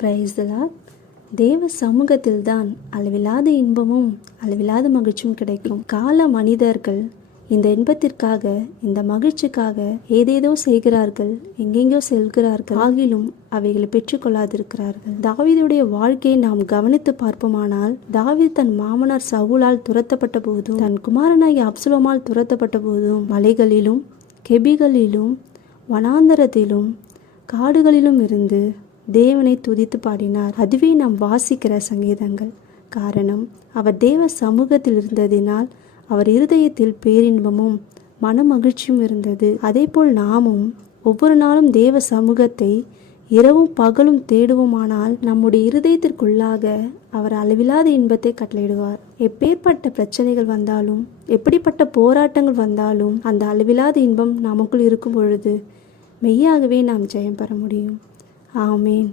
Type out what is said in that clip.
Praise the Lord. தேவ சமூகத்தில்தான் அளவில்லாத இன்பமும் அளவில்லாத மகிழ்ச்சியும் கிடைக்கும். கால மனிதர்கள் இந்த இன்பத்திற்காக, இந்த மகிழ்ச்சிக்காக ஏதேதோ செய்கிறார்கள், எங்கெங்கோ செல்கிறார்கள். ஆகிலும் அவைகளை பெற்றுக்கொள்ளாதிருக்கிறார்கள். தாவீதுடைய வாழ்க்கையை நாம் கவனித்து பார்ப்போமானால், தாவீது தன் மாமனார் சவுலால் துரத்தப்பட்ட போதும், தன் குமாரனாகிய அப்சலோமால் துரத்தப்பட்ட போதும், மலைகளிலும் கெபிகளிலும் வனாந்தரத்திலும் காடுகளிலும் இருந்து தேவனை துதித்து பாடினார். அதுவே நாம் வாசிக்கிற சங்கீதங்கள். காரணம், அவர் தேவ சமூகத்தில் இருந்ததினால் அவர் இருதயத்தில் பேரின்பமும் மன மகிழ்ச்சியும் இருந்தது. அதே போல் நாமும் ஒவ்வொரு நாளும் தேவ சமூகத்தை இரவும் பகலும் தேடுவோமானால் நம்முடைய இருதயத்திற்குள்ளாக அவர் அளவில்லாத இன்பத்தை கட்டளையிடுவார். எப்பேற்பட்ட பிரச்சனைகள் வந்தாலும், எப்படிப்பட்ட போராட்டங்கள் வந்தாலும், அந்த அளவில்லாத இன்பம் நமக்குள் இருக்கும் பொழுது மெய்யாகவே நாம் ஜெயம் பெற முடியும். ஆமேன்.